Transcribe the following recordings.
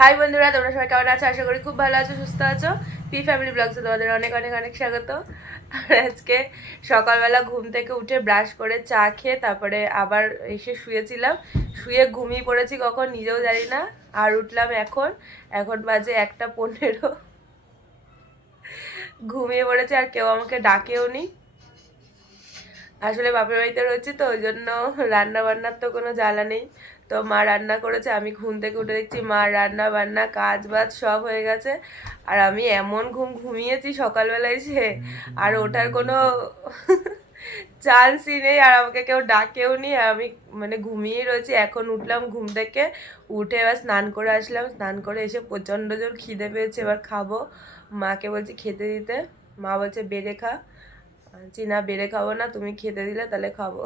High বন্ধুরা, তোমরা সবাই কেমন আছো? আশা করি খুব ভালো আছো, সুস্থ আছো। পি ফ্যামিলি ব্লগসে তোমাদের অনেক অনেক অনেক স্বাগত। আর আজকে সকালবেলা ঘুম থেকে উঠে ব্রাশ করে চা খেয়ে তারপরে আবার এসে শুয়েছিলাম। শুয়ে ঘুমিয়ে পড়েছি কখন নিজেও জানি না। আর উঠলাম এখন এখন বাজে 1:15। ঘুমিয়ে পড়েছে আর কেউ আমাকে ডাকেও নি। আসলে বাপের বাড়িতে রয়েছে তো ওই জন্য রান্না বান্নার তো কোনো জ্বালা নেই। তো মা রান্না করেছে, আমি ঘুম থেকে উঠে দেখছি মা রান্না বান্না কাজ বাজ সব হয়ে গেছে। আর আমি এমন ঘুমিয়েছি সকালবেলায় এসে, আর ওঠার কোনো চান্সই নেই, আর আমাকে কেউ ডাকেও নি। আর আমি মানে ঘুমিয়েই রয়েছি। এখন উঠলাম ঘুম থেকে, উঠে এবার স্নান করে আসলাম। স্নান করে এসে প্রচণ্ড জোর খিদে পেয়েছে, এবার খাবো। মাকে বলছি খেতে দিতে, মা বলছে বেড়ে খা। বলছি না, বেড়ে খাবো না, তুমি খেতে দিলে তাহলে খাবো।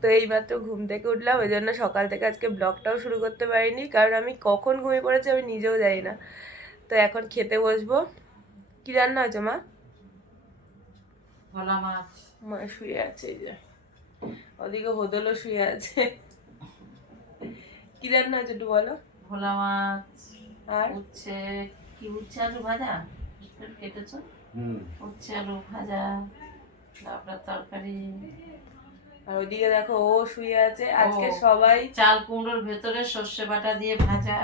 তো এইমাত্র ঘুম থেকে উঠলাম, ওই জন্য সকাল থেকে আজকে ব্লগটাও শুরু করতে পারিনি, কারণ আমি কখন ঘুমিয়ে পড়েছি আমি নিজেও জানি না। তো এখন খেতে বসবো। কি রান্না হয়েছে মা? ভোলা মাছ। মা শুয়ে আছে, এই যে ওদিকে হোদলও শুয়ে আছে। কি রান্না হয়েছে একটু বলো। ভোলা মাছ আর উচ্ছে, কি উচ্ছে আলু ভাজা কেটেছ? উচ্ছে আলু ভাজা, তারপর তরকারি। আর ওদিকে দেখো ও শুয়ে আছে। আজকে ও, সবাই চাল কুমড়োর ভেতরে সর্ষে বাটা দিয়ে ভাজা।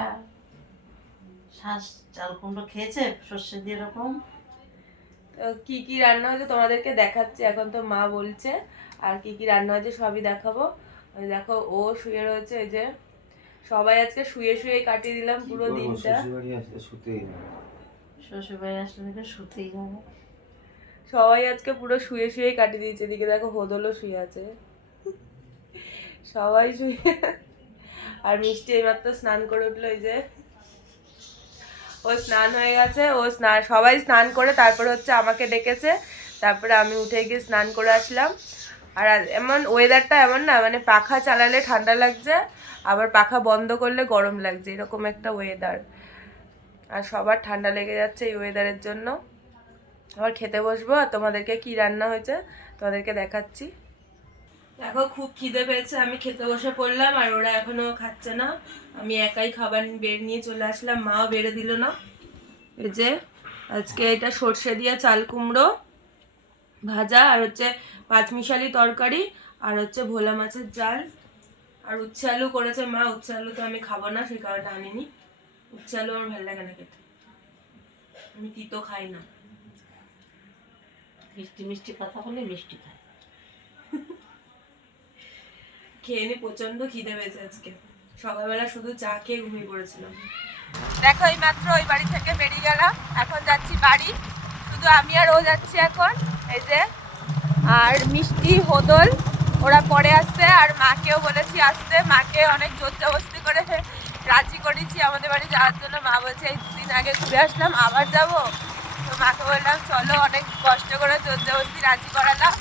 শ্বাস চাল কুমড়ো খেয়েছে সর্ষে দিয়ে এরকম? কি কি রান্না হয়েছে তোমাদেরকে দেখাচ্ছি। এখন তো মা বলছে, আর কি কি রান্না হয়েছে সবই দেখাবো। ওই দেখো ও শুয়ে রয়েছে, এই যে সবাই আজকে শুয়ে শুয়ে কাটিয়ে দিলাম পুরো দিনটা। শ্বশুর বাড়ি আসলে নাকি শুতেই হবে। সবাই আজকে পুরো শুয়ে শুয়ে কাটিয়ে দিয়েছে। এদিকে দেখো হোদলও শুয়ে আছে, সবাই শুয়ে। আর মিষ্টি এইমাত্র স্নান করে উঠলো, এই যে ও স্নান হয়ে গেছে। ও স্নান, সবাই স্নান করে তারপরে হচ্ছে আমাকে ডেকেছে। তারপরে আমি উঠে গিয়ে স্নান করে আসলাম। আর এমন ওয়েদারটা এমন না, মানে পাখা চালালে ঠান্ডা লাগছে, আবার পাখা বন্ধ করলে গরম লাগছে, এরকম একটা ওয়েদার। আর সবার ঠান্ডা লেগে যাচ্ছে এই ওয়েদারের জন্য। আবার খেতে বসবো, আর তোমাদেরকে কি রান্না হয়েছে তোমাদেরকে দেখাচ্ছি। দেখো খুব খিদে পেয়েছে, আমি খেতে বসে পড়লাম, আর ওরা এখনো খাচ্ছে না। আমি একাই খাবার বেড়ে নিয়ে চলে আসলাম, মাও বেড়ে দিল না। এই যে আজকে এটা সর্ষে দিয়ে চাল কুমড়ো ভাজা, আর হচ্ছে পাঁচমিশালি তরকারি, আর হচ্ছে ভোলা মাছের ঝাল, আর উচ্ছে আলু করেছে মা। উচ্ছে আলু তো আমি খাবো না, সেই কারণে আনিনি। উচ্ছে আলু আমার ভালো লাগে না খেতে, আমি তিতো খাই না। মিষ্টি মিষ্টি কথা বলে মিষ্টি খায়। খেয়ে নি, প্রচন্ড খিদে পেয়েছে আজকে। সকালবেলা শুধু চা খেয়ে ঘুমিয়ে পড়েছিলাম। দেখো এই মাত্র ওই বাড়ি থেকে বেরিয়ে গেলাম, এখন যাচ্ছি বাড়ি। শুধু আমি আর ও যাচ্ছি এখন, এই যে। আর মিষ্টি হোদল ওরা পরে আসছে, আর মাকেও বলেছি আসতে। মাকে অনেক জোর জবরদস্তি করে রাজি করেছি আমাদের বাড়ি যাওয়ার জন্য। মা বলছে এই 2 দিন আগে ঘুরে আসলাম, আবার যাব। তো মাকে বললাম চলো, অনেক কষ্ট করে জোর জবরদস্তি রাজি করালাম।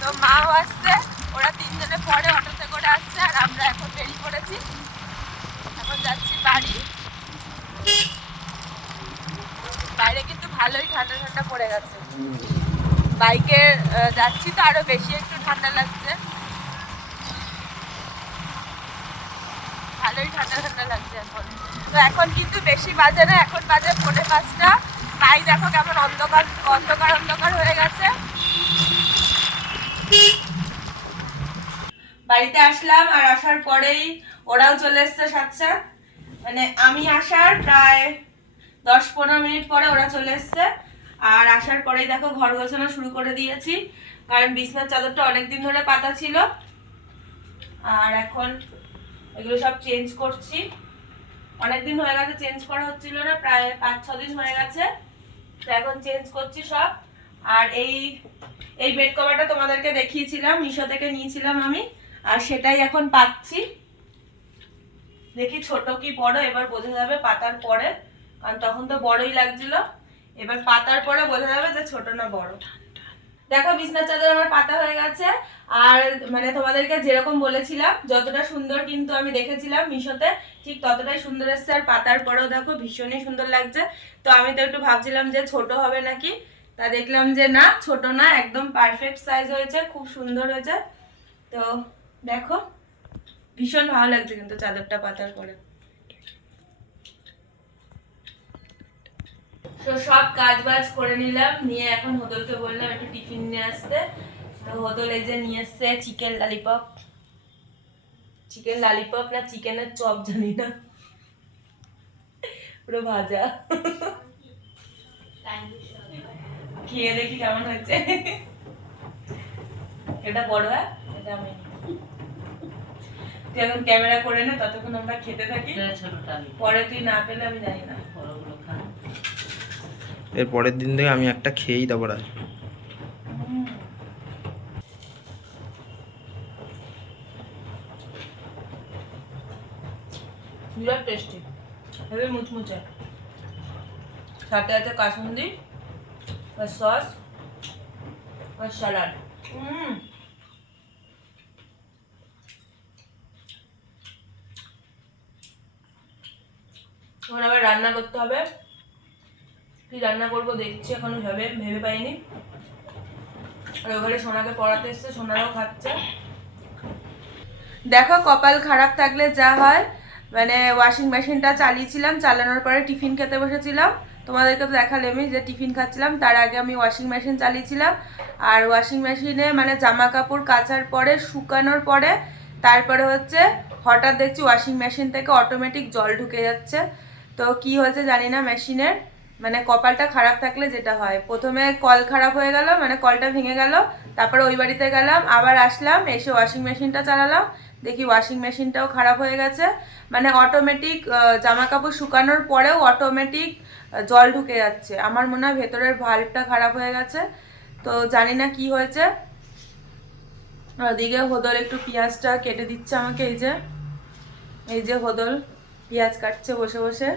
তো মাও আসছে, ওরা 3 জনে পরে অটোতে করে আসছে, আর আমরা এখন বেরিয়ে পড়েছি। এখন যাচ্ছি বাড়ি। বাইরে কিন্তু ভালোই ঠান্ডা ঠান্ডা পড়ে গেছে। বাইকে যাচ্ছি তো আরো বেশি একটু ঠান্ডা লাগছে, ভালোই ঠান্ডা ঠান্ডা লাগছে এখন। তো এখন কিন্তু বেশি বাজে না, এখন বাজে 4:30। তাই দেখো কেমন অন্ধকার অন্ধকার অন্ধকার হয়ে গেছে। বাড়িতে আসলাম, আর আসার পরেই ওরাও চলে এসছে সাথে সাথে। মানে আমি আসার প্রায় 10-15 মিনিট পরে ওরা চলে এসছে। আর আসার পরেই দেখো ঘর গোছানো শুরু করে দিয়েছি, কারণ বিছনার চাদরটা অনেকদিন ধরে পাতা ছিল। আর এখন এগুলো সব চেঞ্জ করছি। অনেকদিন হয়ে গেছে চেঞ্জ করা হচ্ছিল না, প্রায় 5-6 দিন হয়ে গেছে। তো এখন চেঞ্জ করছি সব। আর এই এই বেড কভারটা তোমাদেরকে দেখিয়েছিলাম, মিশো থেকে নিয়েছিলাম আমি, আর সেটাই এখন পাচ্ছি। দেখি ছোট কি বড়, এবার বোঝা যাবে পাতার পরে, কারণ তখন তো বড়ই লাগছিল। এবার পাতার পরে বোঝা যাবে যে ছোট না বড়। দেখো বিছনার চাদর আমার পাতা হয়ে গেছে। আর মানে তোমাদেরকে যেরকম বলেছিলাম, যতটা সুন্দর কিন্তু আমি দেখেছিলাম মিশোতে, ঠিক ততটাই সুন্দর এসছে। আর পাতার পরেও দেখো ভীষণই সুন্দর লাগছে। তো আমি তো একটু ভাবছিলাম যে ছোট হবে নাকি, তা দেখলাম যে না, ছোট না, একদম পারফেক্ট সাইজ হয়েছে, খুব সুন্দর হয়েছে। তো দেখো ভীষণ ভালো লাগছে কিন্তু চাদরটা পাতার পরে। তো সব কাজ বাজ করে নিলাম, নিয়ে এখন হোদলকে বললাম একটু টিফিন নিয়ে আসতে। তো হোদল এই যে নিয়ে এসছে চিকেন ললিপপ না চিকেনের চপ জানি না, পুরো ভাজা। খেয়ে দেখি কেমন হয়েছে। এটা বড় হয়, এটা আমি তুই এখন ক্যামেরা করে নে, ততক্ষণ আমরা খেতে থাকি। পরে তুই না পেলে আমি জানি না। এর পরের দিন থেকে আমি একটা খেয়েই তারপর আসবো। বিরাট টেস্টি, হেবি মুচমুচে, সাথে আছে কাসুন্দি আর সস আর স্যালাড। এখন আবার রান্না করতে হবে, কি রান্না করবো দেখছি, এখনো ভেবে পাইনি। আর ওখানে সোনাকে পড়াতে এসছে, সোনারাও খাচ্ছে। দেখো কপাল খারাপ থাকলে যা হয়, মানে ওয়াশিং মেশিনটা চালিয়েছিলাম, চালানোর পরে টিফিন খেতে বসেছিলাম, তোমাদেরকে তো দেখালে আমি যে টিফিন খাচ্ছিলাম, তার আগে আমি ওয়াশিং মেশিন চালিয়েছিলাম। আর ওয়াশিং মেশিনে মানে জামা কাপড় কাচার পরে শুকানোর পরে তারপরে হচ্ছে হঠাৎ দেখছি ওয়াশিং মেশিন থেকে অটোমেটিক জল ঢুকে যাচ্ছে। তো কি হয়েছে জানি না মেশিনের, মানে কপালটা খারাপ থাকলে যেটা হয়, প্রথমে কল খারাপ হয়ে গেল, মানে কলটা ভেঙে গেল, তারপরে ওই বাড়িতে গেলাম, আবার আসলাম, এসে ওয়াশিং মেশিনটা চালালাম, দেখি ওয়াশিং মেশিনটাও খারাপ হয়ে গেছে। মানে অটোমেটিক জামা কাপড় শুকানোর পরেও অটোমেটিক জল ঢুকে যাচ্ছে। আমার মনে হয় ভেতরের ভাল্বটা খারাপ হয়ে গেছে, তো জানি না কি হয়েছে। ওদিকে হোদল একটু পেঁয়াজটা কেটে দিচ্ছে আমাকে, এই যে হোদল পেঁয়াজ কাটছে বসে বসে।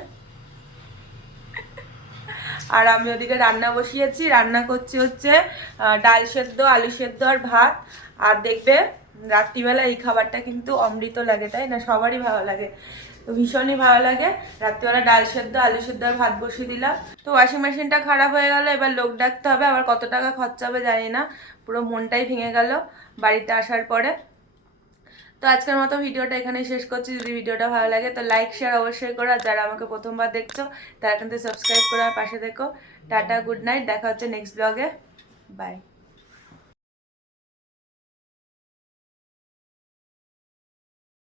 আর আমি ওদিকে রান্না বসিয়েছি, রান্না করছি হচ্ছে ডাল সেদ্ধ, আলু সেদ্ধ আর ভাত। আর দেখবে রাত্রিবেলা এই খাবারটা কিন্তু অমৃত লাগে, তাই না? সবারই ভালো লাগে, তো ভীষণই ভালো লাগে। রাত্রিবেলা ডাল সেদ্ধ, আলু সেদ্ধ আর ভাত বসিয়ে দিলাম। তো ওয়াশিং মেশিনটা খারাপ হয়ে গেল, এবার লোক ডাকতে হবে, আবার কত টাকা খরচা হবে জানি না, পুরো মনটাই ভেঙে গেল বাড়িতে আসার পরে। তো আজকের মতো ভিডিওটা এখানেই শেষ করছি। যদি ভিডিওটা ভালো লাগে তো লাইক শেয়ার অবশ্যই করো, আর যারা আমাকে প্রথমবার দেখছো তারা কিন্তু সাবস্ক্রাইব করে আমার পাশে দেখো। টাটা, গুড নাইট, দেখা হচ্ছে নেক্সট ব্লগে, বাই।